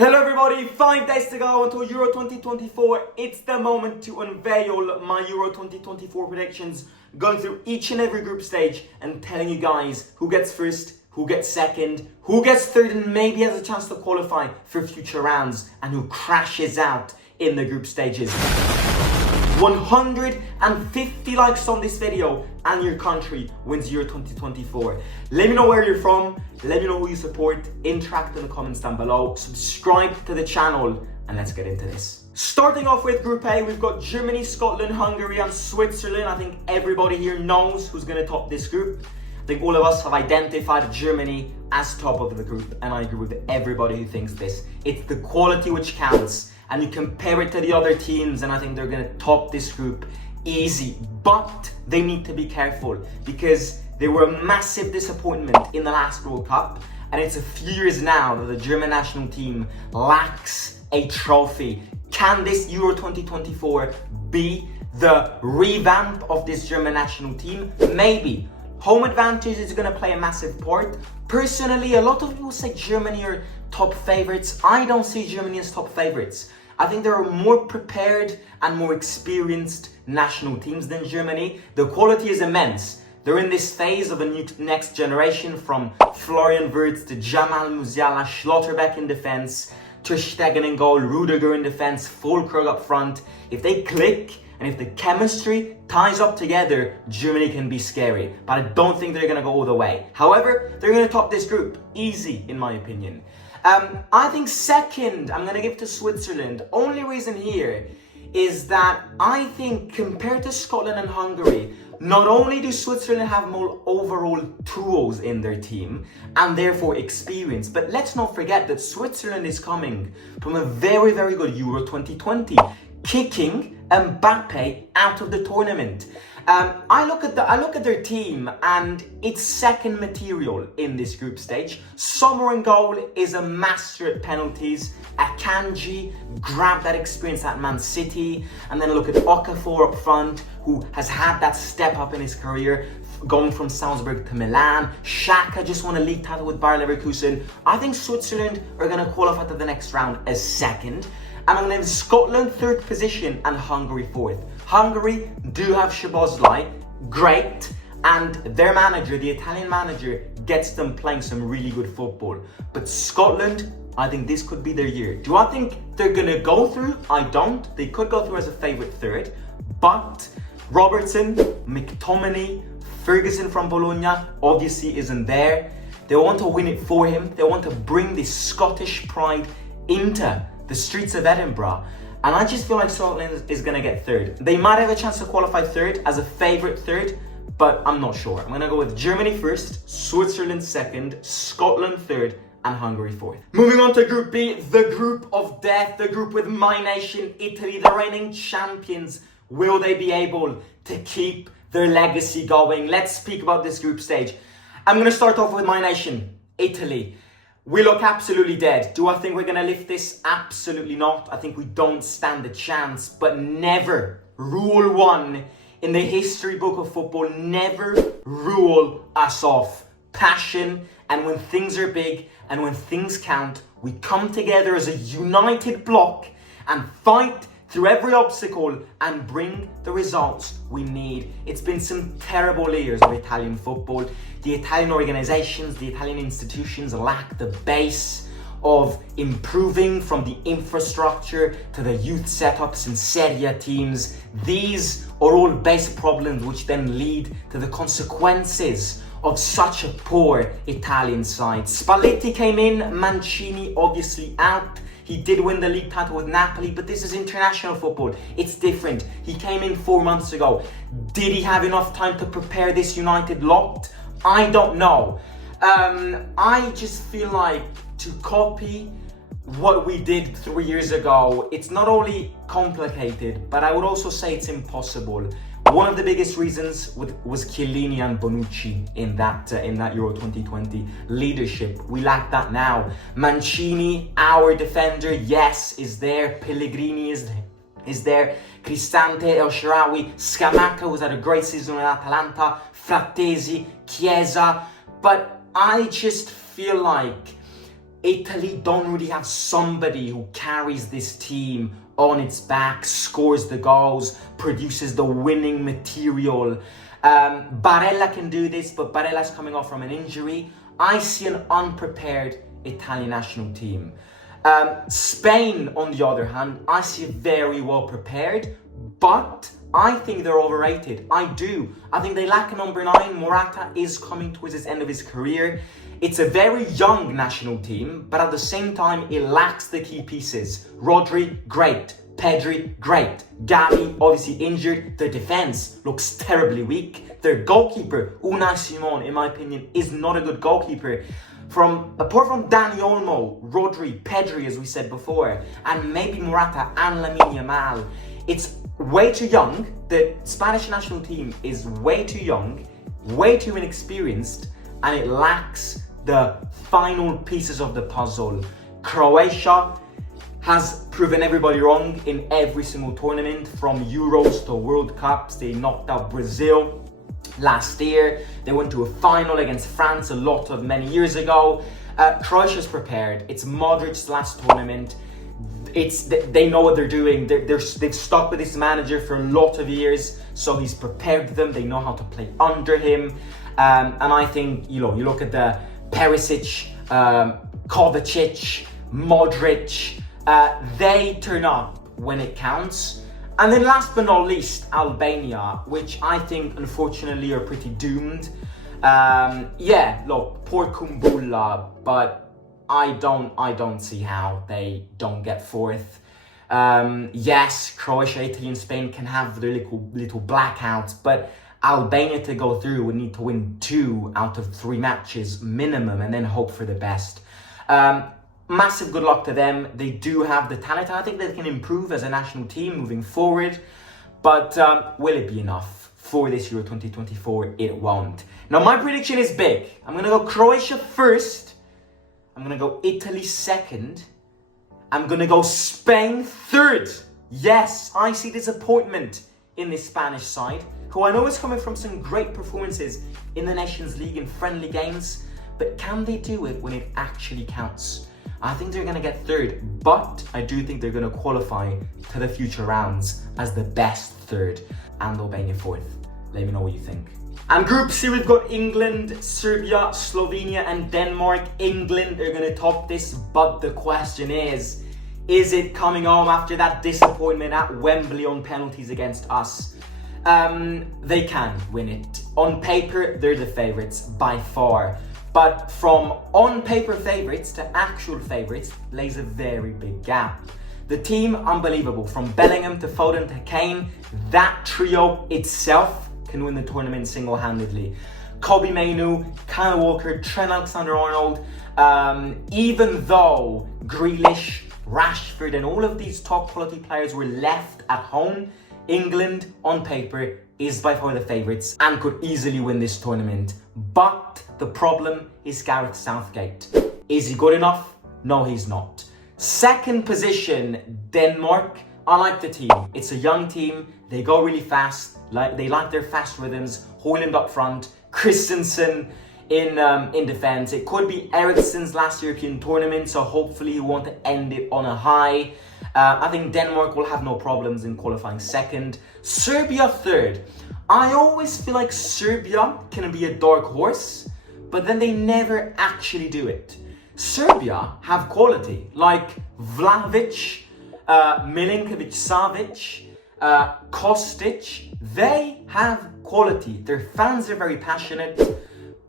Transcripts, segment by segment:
Hello everybody, 5 days to go until Euro 2024. It's the moment to unveil my Euro 2024 predictions, going through each and every group stage and telling you guys who gets first, who gets second, who gets third and maybe has a chance to qualify for future rounds, and who crashes out in the group stages. 150 likes on this video and your country wins Euro 2024. Let me know where you're from, let me know who you support, interact in the comments down below, subscribe to the channel, and let's get into this. Starting off with Group A, we've got Germany, Scotland, Hungary and Switzerland. I think everybody here knows who's going to top this group. I think all of us have identified Germany as top of the group, and I agree with everybody who thinks this. It's the quality which counts, and you compare it to the other teams, and I think they're going to top this group easy. But they need to be careful because they were a massive disappointment in the last World Cup, and it's a few years now that the German national team lacks a trophy. Can this Euro 2024 be the revamp of this German national team? Maybe. Home advantage is going to play a massive part. Personally, a lot of people say Germany are top favorites. I don't see Germany as top favorites. I think there are more prepared and more experienced national teams than Germany. The quality is immense. They're in this phase of a new next generation, from Florian Wirtz to Jamal Musiala, Schlotterbeck in defense, Ter Stegen in goal, Rudiger in defense, Füllkrug up front. If they click and if the chemistry ties up together, Germany can be scary. But I don't think they're going to go all the way. However, they're going to top this group easy, in my opinion. I think second, I'm going to give to Switzerland. Only reason here is that I think compared to Scotland and Hungary, not only do Switzerland have more overall tools in their team and therefore experience, but let's not forget that Switzerland is coming from a very, very good Euro 2020, kicking Mbappe out of the tournament. I look at their team and it's second material in this group stage. Sommer in goal is a master at penalties. Akanji grabbed that experience at Man City, and then look at Okafor up front, who has had that step up in his career, going from Salzburg to Milan. Xhaka just won a league title with Bayer Leverkusen. I think Switzerland are going to qualify to the next round as second. And I'm going to have Scotland third position and Hungary fourth. Hungary do have Szoboszlai, great, and their manager, the Italian manager, gets them playing some really good football. But Scotland, I think this could be their year. Do I think they're going to go through? I don't. They could go through as a favourite third. But Robertson, McTominay, Ferguson from Bologna obviously isn't there. They want to win it for him. They want to bring this Scottish pride into the streets of Edinburgh. And I just feel like Scotland is going to get third. They might have a chance to qualify third as a favourite third, but I'm not sure. I'm going to go with Germany first, Switzerland second, Scotland third, and Hungary fourth. Moving on to Group B, the group of death, the group with my nation, Italy, the reigning champions. Will they be able to keep their legacy going? Let's speak about this group stage. I'm going to start off with my nation, Italy. We look absolutely dead. Do I think we're going to lift this? Absolutely not. I think we don't stand a chance. But never, rule one in the history book of football, never rule us off. Passion, and when things are big and when things count, we come together as a united block and fight through every obstacle and bring the results we need. It's been some terrible years of Italian football. The Italian organizations, the Italian institutions lack the base of improving, from the infrastructure to the youth setups and Serie A teams. These are all base problems which then lead to the consequences of such a poor Italian side. Spalletti came in, Mancini obviously out. He did win the league title with Napoli, but this is international football. It's different. He came in 4 months ago. Did he have enough time to prepare this United lot? I don't know. I just feel like to copy what we did 3 years ago, it's not only complicated, but I would also say it's impossible. One of the biggest reasons was Chiellini and Bonucci in that Euro 2020 leadership. We lack that now. Mancini, our defender, yes, is there. Pellegrini is there. Cristante, El Shaarawy, Scamacca, who's had a great season with Atalanta, Frattesi, Chiesa. But I just feel like Italy don't really have somebody who carries this team on its back, scores the goals, produces the winning material. Barella can do this, but Barella's coming off from an injury. I see an unprepared Italian national team. Spain, on the other hand, I see very well prepared, but I think they're overrated. I do. I think they lack a number 9. Morata is coming towards his end of his career. It's a very young national team, but at the same time, it lacks the key pieces. Rodri, great. Pedri, great. Gavi, obviously injured. Their defense looks terribly weak. Their goalkeeper, Unai Simon, in my opinion, is not a good goalkeeper. Apart from Dani Olmo, Rodri, Pedri, as we said before, and maybe Morata and Lamine Yamal, it's way too young. The Spanish national team is way too young, way too inexperienced, and it lacks the final pieces of the puzzle. Croatia has proven everybody wrong in every single tournament, from Euros to World Cups. They knocked out Brazil last year. They went to a final against France many years ago. Croatia's prepared. It's Modric's last tournament. They know what they're doing. They've stuck with this manager for a lot of years, so he's prepared them. They know how to play under him. And I think, you look at the Perisic, Kovacic, Modric, they turn up when it counts. And then last but not least, Albania, which I think unfortunately are pretty doomed. Poor Kumbulla, but I don't see how they don't get 4th. Yes, Croatia, Italy, and Spain can have their little blackouts, but Albania, to go through, would need to win 2 out of 3 matches minimum, and then hope for the best. Massive good luck to them. They do have the talent. I think they can improve as a national team moving forward. But will it be enough for this Euro 2024? It won't. Now, my prediction is big. I'm going to go Croatia first. I'm going to go Italy second. I'm going to go Spain third. Yes, I see disappointment in this Spanish side, who I know is coming from some great performances in the Nations League and friendly games. But can they do it when it actually counts? I think they're going to get third, but I do think they're going to qualify to the future rounds as the best third, and Albania 4th. Let me know what you think. And Group C, we've got England, Serbia, Slovenia, and Denmark. England are going to top this, but the question is it coming home after that disappointment at Wembley on penalties against us? They can win it. On paper, they're the favourites by far. But from on-paper favourites to actual favourites lays a very big gap. The team, unbelievable. From Bellingham to Foden to Kane, that trio itself can win the tournament single-handedly. Kobe Mainoo, Kyle Walker, Trent Alexander-Arnold, even though Grealish, Rashford and all of these top-quality players were left at home, England, on paper, is by far the favourites and could easily win this tournament. But the problem is Gareth Southgate. Is he good enough? No, he's not. Second position, Denmark. I like the team. It's a young team. They go really fast. They like their fast rhythms. Højlund up front. Christensen in defense. It could be Eriksen's last European tournament, so hopefully he won't end it on a high. I think Denmark will have no problems in qualifying second. Serbia third. I always feel like Serbia can be a dark horse, but then they never actually do it. Serbia have quality, like Vlahovic, Milinkovic-Savic, Kostic. They have quality. Their fans are very passionate,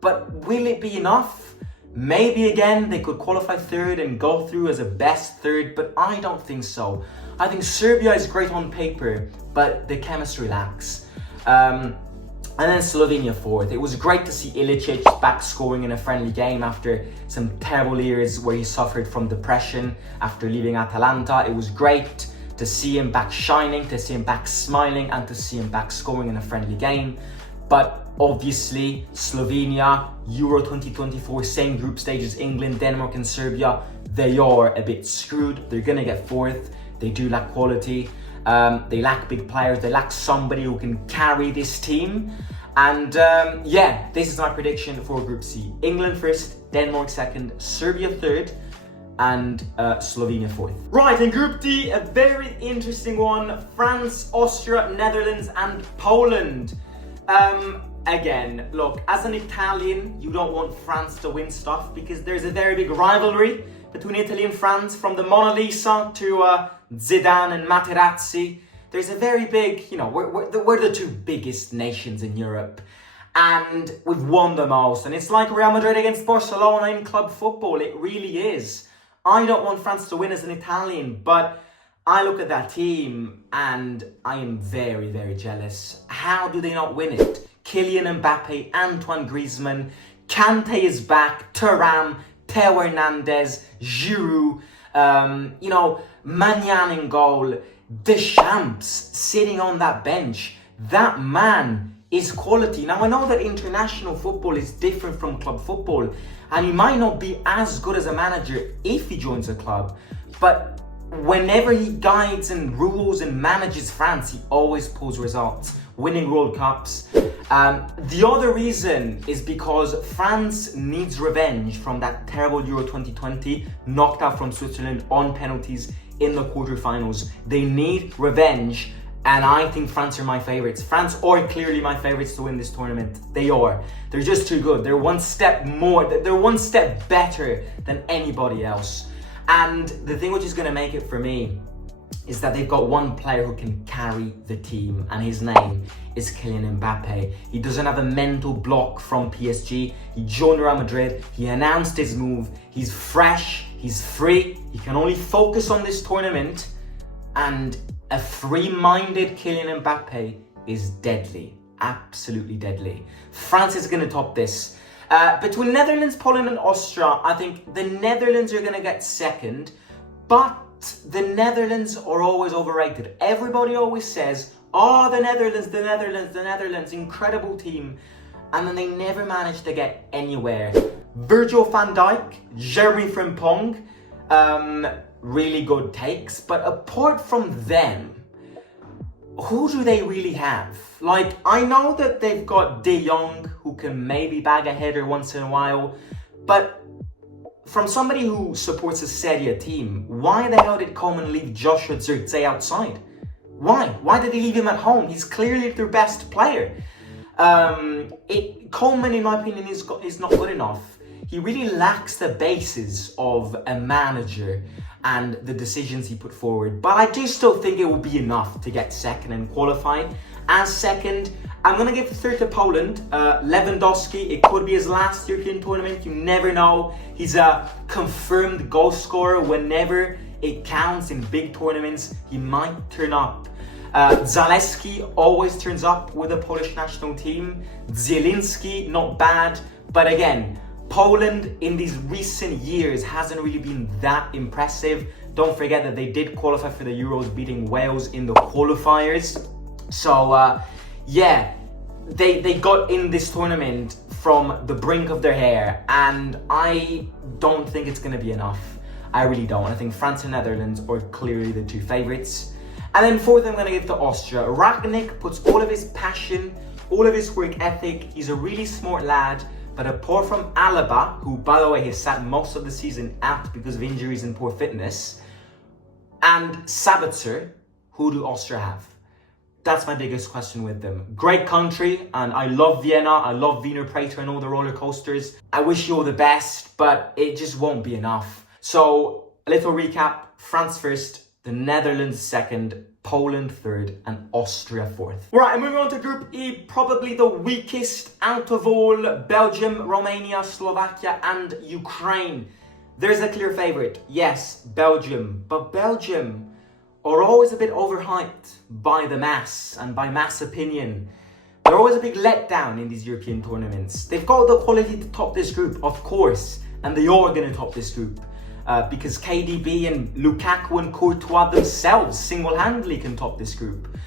but will it be enough? Maybe again they could qualify third and go through as a best third, but I don't think so. I think Serbia is great on paper, but the chemistry lacks. And then Slovenia fourth. It was great to see Ilicic back scoring in a friendly game after some terrible years where he suffered from depression after leaving Atalanta. It was great to see him back shining, to see him back smiling, and to see him back scoring in a friendly game. But obviously, Slovenia, Euro 2024, same group stage as England, Denmark and Serbia, they are a bit screwed. They're going to get fourth. They do lack quality. They lack big players. They lack somebody who can carry this team. And yeah, this is my prediction for Group C. England first, Denmark second, Serbia third, and Slovenia fourth. Right, in Group D, a very interesting one. France, Austria, Netherlands and Poland. Again, look, as an Italian, you don't want France to win stuff because there's a very big rivalry between Italy and France, from the Mona Lisa to Zidane and Materazzi. There's a very big, we're the two biggest nations in Europe, and we've won the most. And it's like Real Madrid against Barcelona in club football. It really is. I don't want France to win as an Italian, but I look at that team and I am very, very jealous. How do they not win it? Kylian Mbappe, Antoine Griezmann, Kante is back, Thuram, Theo Hernandez, Giroud, Magnan in goal, Deschamps sitting on that bench. That man is quality. Now, I know that international football is different from club football, and he might not be as good as a manager if he joins a club, but whenever he guides and rules and manages France, he always pulls results, winning World Cups. The other reason is because France needs revenge from that terrible Euro 2020, knocked out from Switzerland on penalties in the quarterfinals. They need revenge, and I think France are my favorites. France are clearly my favorites to win this tournament. They are. They're just too good. They're one step better than anybody else. And the thing which is going to make it for me is that they've got one player who can carry the team, and his name is Kylian Mbappe. He doesn't have a mental block from PSG. He joined Real Madrid. He announced his move. He's fresh. He's free. He can only focus on this tournament, and a free-minded Kylian Mbappe is deadly. Absolutely deadly. France is going to top this. Between Netherlands, Poland and Austria, I think the Netherlands are going to get second, but the Netherlands are always overrated. Everybody always says, oh, the Netherlands, incredible team. And then they never manage to get anywhere. Virgil van Dijk, Jeremy Frimpong, really good takes. But apart from them, who do they really have? Like, I know that they've got De Jong, who can maybe bag a header once in a while, but from somebody who supports a Serie A team, why the hell did Coleman leave Joshua Zirkzee outside? Why? Why did he leave him at home? He's clearly their best player. Coleman, in my opinion, is not good enough. He really lacks the basis of a manager and the decisions he put forward. But I do still think it will be enough to get second and qualify. As second, I'm going to give the third to Poland. Lewandowski, it could be his last European tournament. You never know. He's a confirmed goal scorer. Whenever it counts in big tournaments, he might turn up. Zaleski always turns up with the Polish national team. Zielinski, not bad. But again, Poland in these recent years hasn't really been that impressive. Don't forget that they did qualify for the Euros, beating Wales in the qualifiers. So, yeah, they got in this tournament from the brink of their hair, and I don't think it's going to be enough. I really don't. I think France and Netherlands are clearly the two favourites. And then fourth, I'm going to give to Austria. Rangnick puts all of his passion, all of his work ethic. He's a really smart lad. But apart from Alaba, who, by the way, has sat most of the season out because of injuries and poor fitness, and Sabitzer, who do Austria have? That's my biggest question with them. Great country, and I love Vienna. I love Wiener Prater and all the roller coasters. I wish you all the best, but it just won't be enough. So, a little recap. France first, the Netherlands second, Poland third, and Austria fourth. Right, and moving on to Group E, probably the weakest out of all: Belgium, Romania, Slovakia, and Ukraine. There's a clear favourite. Yes, Belgium. But Belgium are always a bit overhyped by the mass and by mass opinion. They're always a big letdown in these European tournaments. They've got the quality to top this group, of course, and they are going to top this group. Because KDB and Lukaku and Courtois themselves single-handedly can top this group.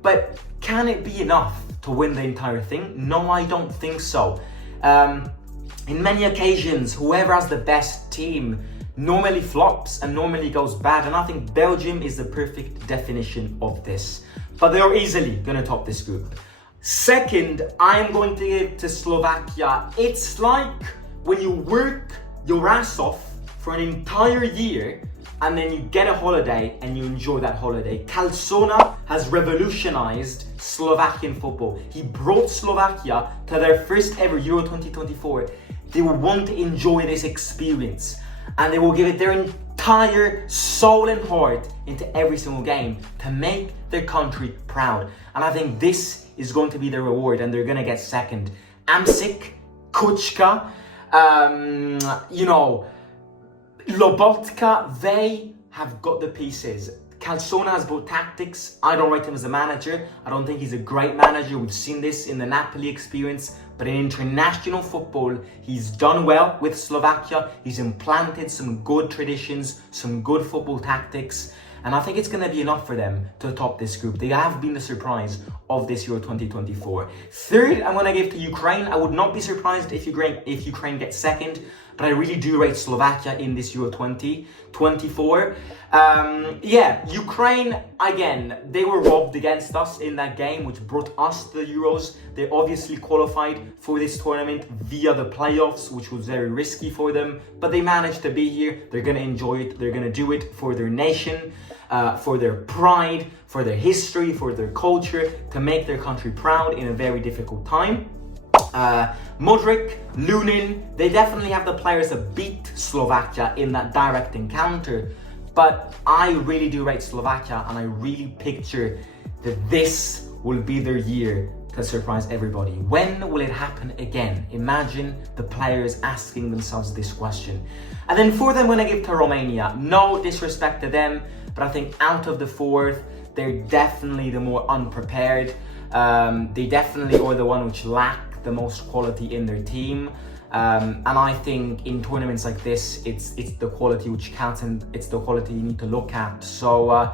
But can it be enough to win the entire thing? No, I don't think so. In many occasions, whoever has the best team normally flops and normally goes bad. And I think Belgium is the perfect definition of this. But they are easily going to top this group. Second, I am going to give to Slovakia. It's like when you work your ass off for an entire year and then you get a holiday and you enjoy that holiday. Calzona has revolutionized Slovakian football. He brought Slovakia to their first ever Euro 2024. They will want to enjoy this experience and they will give it their entire soul and heart into every single game to make their country proud. And I think this is going to be the reward, and they're going to get second. Amsic, Kuchka, Lobotka, they have got the pieces. Calzona has both tactics. I don't rate him as a manager. I don't think he's a great manager. We've seen this in the Napoli experience. But in international football, he's done well with Slovakia. He's implanted some good traditions, some good football tactics. And I think it's going to be enough for them to top this group. They have been the surprise of this Euro 2024. Third, I'm going to give to Ukraine. I would not be surprised if Ukraine gets second, but I really do rate Slovakia in this Euro 2024. Ukraine, again, they were robbed against us in that game, which brought us to the Euros. They obviously qualified for this tournament via the playoffs, which was very risky for them, but they managed to be here. They're going to enjoy it. They're going to do it for their nation, for their pride, for their history, for their culture, to make their country proud in a very difficult time. Modric, Lunin, they definitely have the players to beat Slovakia in that direct encounter. But I really do rate Slovakia, and I really picture that this will be their year to surprise everybody. When will it happen again? Imagine the players asking themselves this question. And then fourth, I'm going to give to Romania. No disrespect to them, but I think out of the fourth, they're definitely the more unprepared. They definitely are the one which lack the most quality in their team. And I think in tournaments like this, it's the quality which counts, and it's the quality you need to look at. So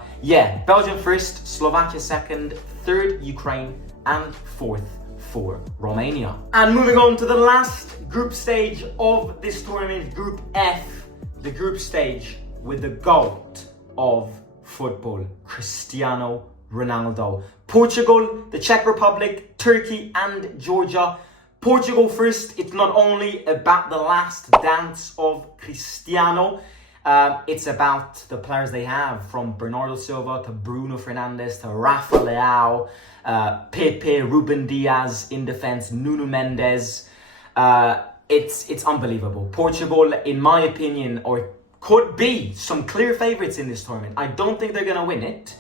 Belgium first, Slovakia second, third Ukraine, and fourth for Romania. And moving on to the last group stage of this tournament, Group F, the group stage with the GOAT of football, Cristiano Ronaldo. Portugal, the Czech Republic, Turkey, and Georgia. Portugal first, it's not only about the last dance of Cristiano, it's about the players they have, from Bernardo Silva to Bruno Fernandes to Rafa Leao, Pepe, Ruben Diaz in defense, Nuno Mendes. It's unbelievable. Portugal, in my opinion, could be some clear favourites in this tournament. I don't think they're going to win it,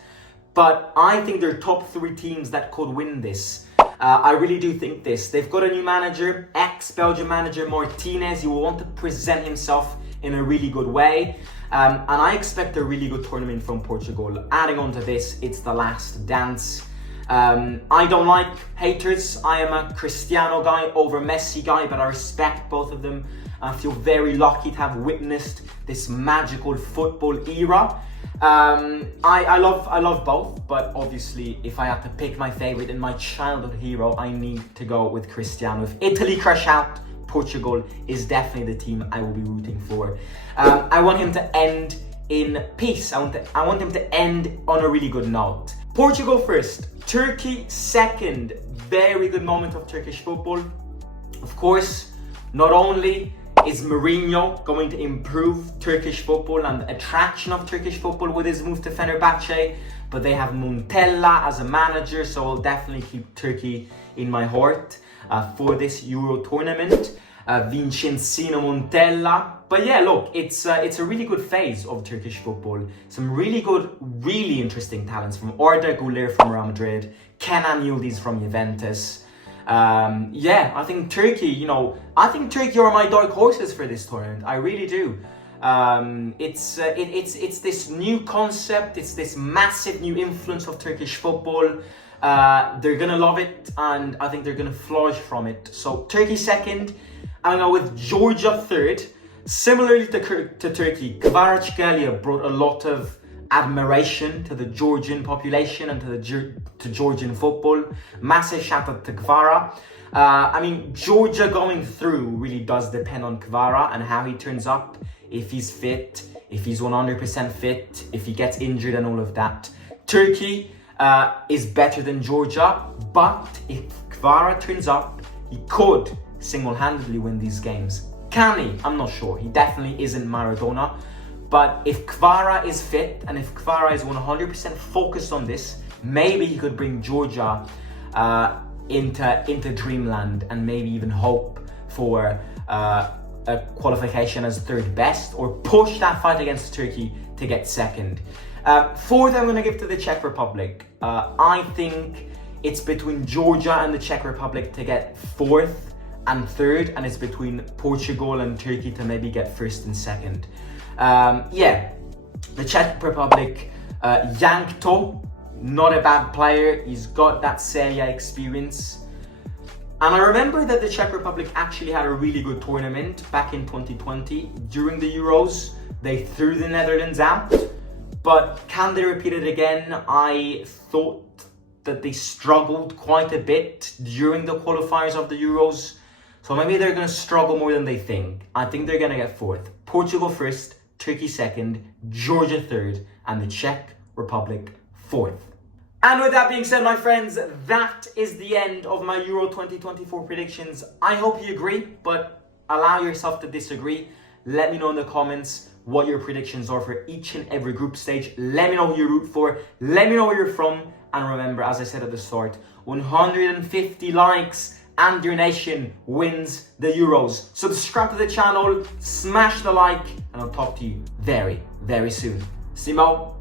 but I think they're top three teams that could win this. I really do think this. They've got a new manager, ex-Belgian manager Martinez. He will want to present himself in a really good way. And I expect a really good tournament from Portugal. Adding on to this, it's the last dance. I don't like haters. I am a Cristiano guy over Messi guy, but I respect both of them. I feel very lucky to have witnessed this magical football era. I love both, but obviously if I had to pick my favorite and my childhood hero, I need to go with Cristiano. If Italy crash out, Portugal is definitely the team I will be rooting for. I want him to end in peace. I want him to end on a really good note. Portugal first, Turkey second. Very good moment of Turkish football. Of course, not only is Mourinho going to improve Turkish football and the attraction of Turkish football with his move to Fenerbahce, but they have Montella as a manager, so I'll definitely keep Turkey in my heart for this Euro tournament. Vincenzino Montella. But yeah, look, it's a really good phase of Turkish football. Some really good, really interesting talents, from Arda Güler from Real Madrid, Kenan Yildiz from Juventus. I think Turkey, Turkey are my dark horses for this tournament. I really do. It's this new concept. It's this massive new influence of Turkish football. They're gonna love it, and I think they're gonna flourish from it. So Turkey second. I'm gonna go with Georgia third. Similarly to Turkey, Kvaratskhelia brought a lot of admiration to the Georgian population and to Georgian football. Massive shout out to Kvara. Georgia going through really does depend on Kvara and how he turns up, if he's fit, if he's 100% fit, if he gets injured and all of that. Turkey is better than Georgia, but if Kvara turns up, he could single-handedly win these games. Can he? I'm not sure. He definitely isn't Maradona. But if Kvara is fit and if Kvara is 100% focused on this, maybe he could bring Georgia into dreamland and maybe even hope for a qualification as third best, or push that fight against Turkey to get second. Fourth, I'm going to give to the Czech Republic. I think it's between Georgia and the Czech Republic to get fourth and third, and it's between Portugal and Turkey to maybe get first and second. The Czech Republic, Jankto, not a bad player. He's got that Serie A experience. And I remember that the Czech Republic actually had a really good tournament back in 2020 during the Euros. They threw the Netherlands out, but can they repeat it again? I thought that they struggled quite a bit during the qualifiers of the Euros. So maybe they're going to struggle more than they think. I think they're going to get fourth. Portugal first, Turkey second, Georgia third, and the Czech Republic fourth. And with that being said, my friends, that is the end of my Euro 2024 predictions. I hope you agree, but allow yourself to disagree. Let me know in the comments what your predictions are for each and every group stage. Let me know who you root for. Let me know where you're from. And remember, as I said at the start, 150 likes and your nation wins the Euros. Subscribe to the channel, smash the like, and I'll talk to you very, very soon. Simo.